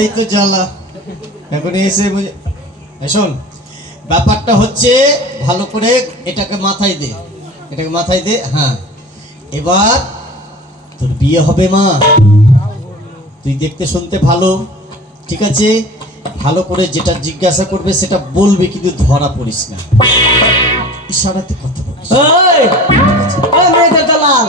এটাই তো জ্বালা এখন এসে বুঝে শোন, ব্যাপারটা হচ্ছে ভালো করে এটাকে মাথায় দে, এটাকে মাথায় দে হ্যাঁ। এবার তোর বিয়ে হবে মা। তুই দেখতে শুনতে ভালো, ঠিক আছে? ভালো করে যেটা জিজ্ঞাসা করবে সেটা বলবে, কিন্তু ধরা পড়িস না। ইশারাতে কথা ওই ওই মেয়েদের দালাল।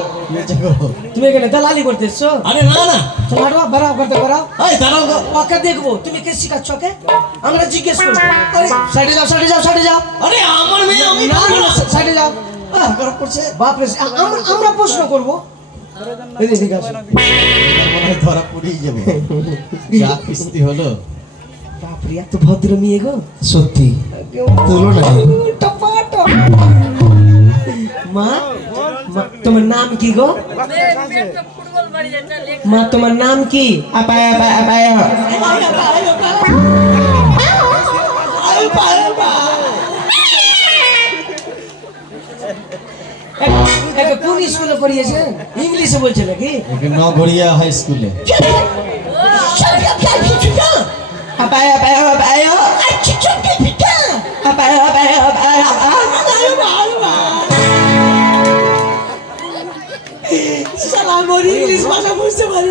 তুমি এখানে দালালি করতেছো? আরে না না। হাঁটো বাড়াও করতে করাও এই দাঁড়াও ওকে দেখব। তুমি কে শিখাচ্ছ ওকে? আমরা জিজ্ঞেস করব। আরে সাইডে যাও সাইডে যাও সাইডে যাও। আরে আমার মেয়ে আমি না সাইডে যাও। খারাপ করছে। বাপরে আ- আমরা- আমরা প্রশ্ন করব। ধরা পড়েই যাবে। যা কিস্তি হলো। বাপরে এত ভদ্র মেয়ে গো। সত্যি। কি গো? মা তোমার নাম কি? আপায় আপায় আপায়। কোন স্কুলে পড়িয়েছে? ইংলিশে বলছে নাকি? নগরিয়া হাই স্কুলে। আপায় আপায় আপায়। আপায় আপায় আপায়। শালা আমার ইংলিশ ভাষা বুঝতে পারি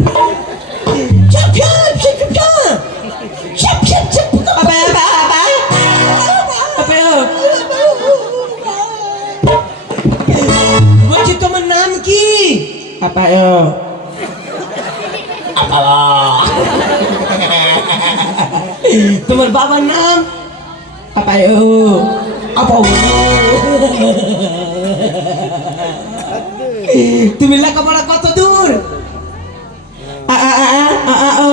বলছি তোমার নাম কি? আপায় তোমার বাবার নাম? আপায় আপাও তুমি লেখাপড়া কত দূর আ আ আ আ আ ও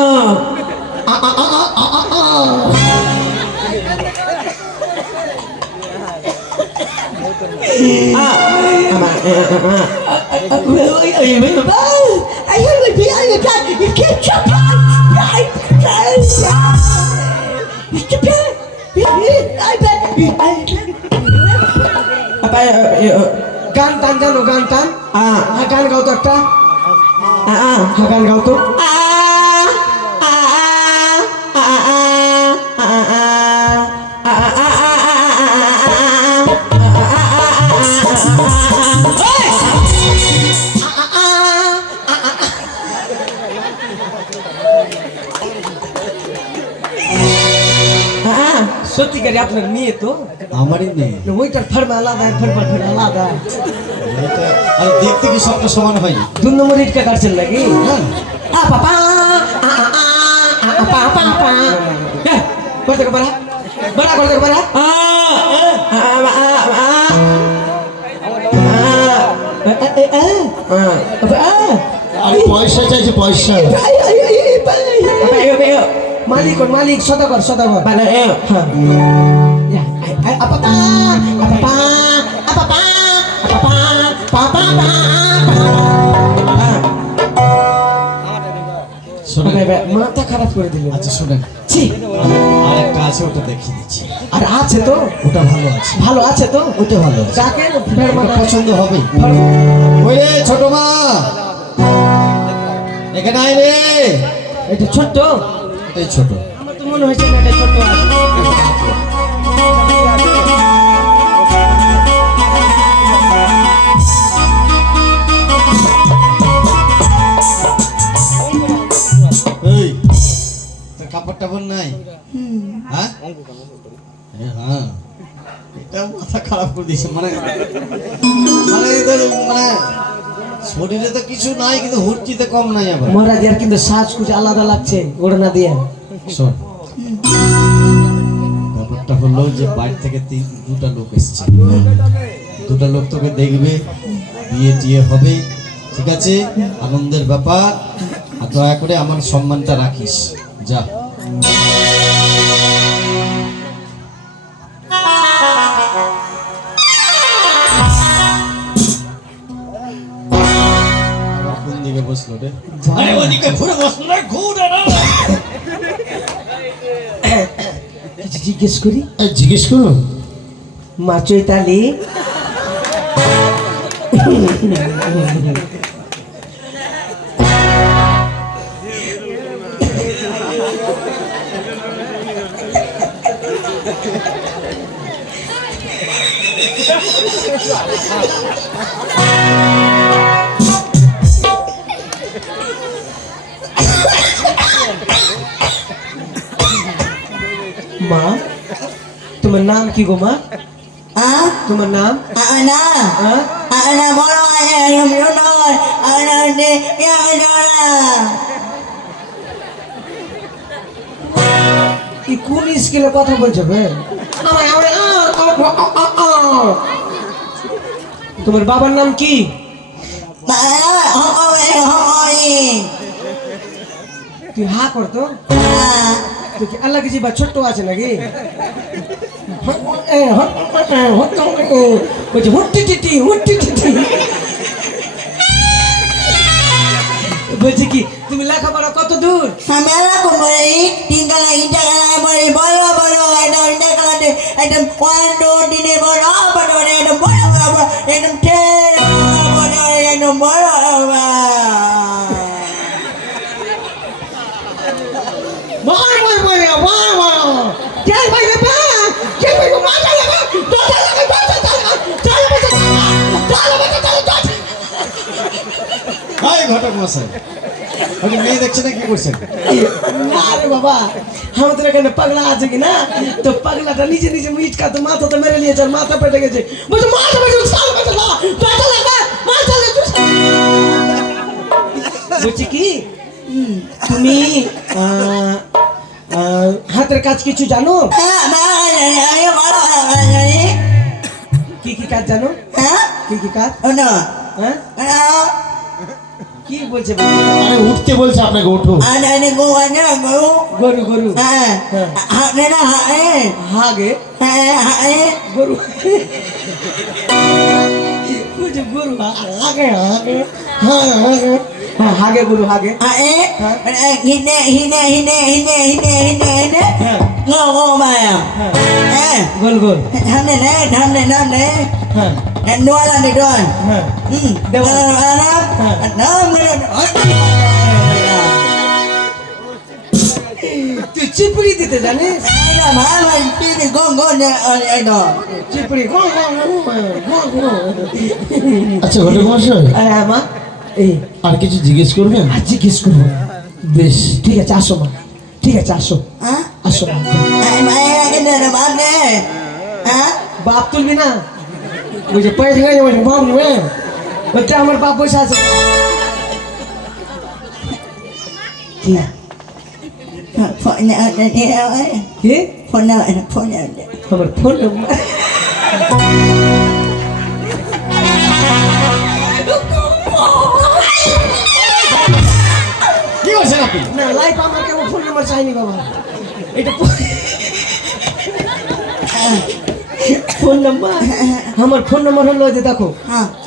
আপায় গান টান জানো গান টান আ হ্যাঁ গান গাও তো একটা আ আ হ্যাঁ গান গাও তো সত্যিকারে আপনার মেয়ে তো। আমারই মেয়ে। ওইটার ফার্মা আলাদা ফার্মা ফার্মা আলাদা। আর দেখতে কি সবটা সমান হয়? দু নম্বর ইটকা কাটছেন নাকি? হ্যাঁ। আ পাপা আ আ আ আ পা পা পা। এ করতে পারা। বড়া করতে পারা। আরে পয়সা চাইছে পয়সা। মালিক মালিক সদাগর সদাগর হ্যাঁ আপা আপা আপা শোনেন মাথা খারাপ করে দিল আচ্ছা শোনেন ছি আর একটা আছে ওটা দেখিয়ে দিচ্ছি আর আছে তো ওটা ভালো আছে ভালো আছে তো ওটা ভালো যাকে মানে পছন্দ হবে ওই ছোট মা এখানে আয় রে এটা ছোট্ট এটাই ছোট। আমার তো মনে হয়েছে না এটা কাপড় টাপড় নাই? হ্যাঁ? হ্যাঁ। এটা মাথা খারাপ করে দিয়েছে মানে মানে মানে শরীরে তো কিছু নাই কিন্তু হুটকিতে কম নাই আবার। মহারাজ এর কিন্তু সাজকুচ আলাদা লাগছে ওড়না দিয়ে। শোন। ব্যাপারটা হলো যে বাইরে থেকে তিন দুটা লোক এসছে। দুটা লোক তোকে দেখবে বিয়ে টিয়ে হবে ঠিক আছে? আনন্দের ব্যাপার। আর দয়া করে আমার সম্মানটা রাখিস। যা। বসল রে আরে ওদিকে ঘুরে বসল রে ঘুরে না কিছু জিজ্ঞেস করি জিজ্ঞেস করুন মা চৈতালি মা তোমার নাম কি গো মা হ্যাঁ তোমার নাম আনা হ্যাঁ আনা বড় আছে আমি নয় আনা নে ইয়া জোড়া কি কোন স্কেলে কথা বলছো বে আমায় আমায় আ, আ, আ, আ, আ। তোমার বাবার নাম কি বাবা হকবে হকরি তুই হা করতো হ্যাঁ তুই কি আল্লাহ কিছু বা ছোট্ট আছে নাকি এ, হ- এ, হতো, এ, বলছে কি তুমি লেখাপড়া কত দূর kumari tinggal ida kana mari bolo bolo ada ida kana de ada wando dine bolo bolo ada bolo bolo ada ter bolo ada bolo hi ঘটক মশাই আপনি মেয়ে দেখছেন না কি করছেন না রে বাবা আমাদের এখানে পাগলা আছে কি না তো পাগলাটা নিজে নিজে মুইচকা তো মাথা তো মেরে নিয়েছে আর মাথা পেটে গেছে বলছে মাথা পেটে সাল পেটে না পেটে লাগা মাথা লেগে বলছি কি তুমি আহ, আহ, হাতের কাজ কিছু জানো ayo bolo ini কি কি কাজ জানো ha কি কি কাজ ono হ্যাঁ ono কি বলছে বাবা? আরে উঠতে বলছে আপনাকে উঠো ada ni gua ni gua গরু গরু ha ha ni dah ha eh হাগে ha ha eh গরু বলছে গরু হাগে হাগে হ্যাঁ হাগে হ্যাঁ হাগে গরু হাগে ha eh hine hine hine hine hine hine hine হ্যাঁ ngô ngô mà হ্যাঁ eh গোল গোল thăm này nè thăm হ্যাঁ হ্যাঁ ừ Đâu? Ờ, ờ, năm Hả? Anh năm nữa তুই চিপড়ি দিতে জানিস আচ্ছা ঘটক মশাই হ্যাঁ মা এই আর কিছু জিজ্ঞেস করবেন আর জিজ্ঞেস করব বেশ ঠিক আছে আসো মা ঠিক আছে আসো আসো বাপ তুলবি না ওই যে পয়সা গেছে বলছে বাপ নেবে বলছে আমার বাপ পয়সা আছে কি Phone nè nè nè ơi কি Phone nè phone nè আমার ফোন নাম্বার কি করছেন আপনি না লাইফ আমার কেমন ফোন নাম্বার চাইনি বাবা এটা ফোন নাম্বার? আমার ফোন নাম্বার হলো যে দেখো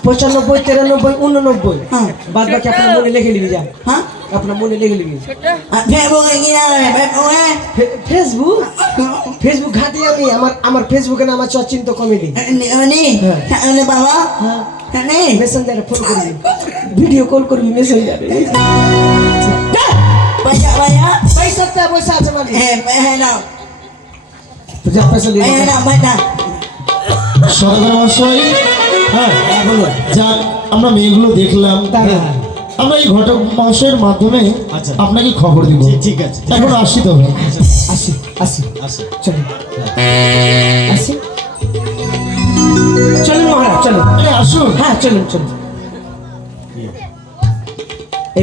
পঁচানব্বই তিরানব্বই উননব্বই। হ্যাঁ। বাদ বাকি আপনার মনে লিখে নিবি যা। hả আপনার মনে লিখে নিবি। ফেসবুক ফেসবুক ঘাটি আমি আমার আমার ফেসবুকে নাম আছে অচিন্ত কমেডি হ্যাঁ। thằng মেসেঞ্জারে ফোন করবি। ভিডিও কল করবি মেসেঞ্জারে। bây giờ পয়সা পয়সা আছে মানে। eh bây nào যা পয়সা bây লিখে nào bây nào সরকার মশাই হ্যাঁ হ্যাঁ যা আমরা মেয়েগুলো দেখলাম আমরা এই ঘটক মহাশয়ের মাধ্যমে আচ্ছা। আপনাকে খবর দিব। ঠিক- আছে। এখন আসি তবে। আসি আসি আসি। চলো আসি। চলুন মহারাজ চলুন। আসুন। হ্যাঁ চলুন চলুন।